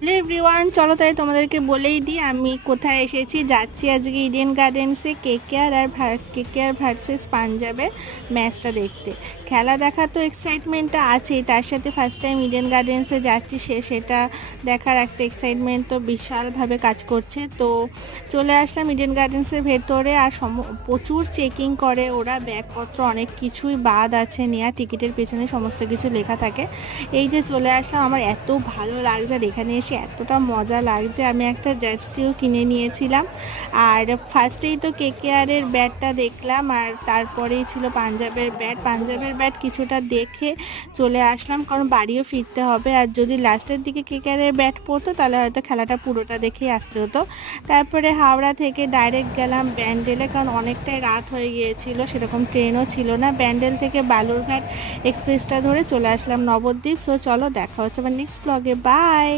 Hello everyone, চলো তাই তোমাদেরকে বলেই দিই আমি কোথায় এসেছি। যাচ্ছি আজকে ইডেন গার্ডেন্সে কেকেআর ভার্সেস পাঞ্জাবের ম্যাচটা দেখতে। খেলা দেখা তো এক্সাইটমেন্টটা আছেই, তার সাথে ফার্স্ট টাইম ইডেন গার্ডেন্সে যাচ্ছি সেটা দেখার একটা এক্সাইটমেন্ট তো বিশালভাবে কাজ করছে। তো চলে আসলাম ইডেন গার্ডেন্সের ভেতরে, আর প্রচুর চেকিং করে ওরা, ব্যাগপত্র অনেক কিছুই বাদ আছে নেওয়া, টিকিটের পেছনে সমস্ত কিছু লেখা থাকে। এই যে চলে আসলাম, আমার এত ভালো লাগছে আর এখানে এসে এতটা মজা লাগছে, আমি একটা জার্সিও কিনে নিয়েছিলাম। আর ফার্স্টেই তো কেকেআরের ব্যাটটা দেখলাম, আর তারপরেই ছিল পাঞ্জাবের ব্যাট কিছুটা দেখে চলে আসলাম, কারণ বাড়িও ফিরতে হবে, আর যদি লাস্টের দিকে কেকেআরের ব্যাট পড়তো তাহলে হয়তো খেলাটা পুরোটা দেখেই আসতে হতো। তারপরে হাওড়া থেকে ডাইরেক্ট গেলাম ব্যান্ডেলে, কারণ অনেকটাই রাত হয়ে গিয়েছিল, সেরকম ট্রেনও ছিল না। ব্যান্ডেল থেকে বালুরঘাট এক্সপ্রেসটা ধরে চলে আসলাম নবদ্বীপ। সো চলো দেখা হচ্ছে আবার নেক্সট ব্লগে, বাই।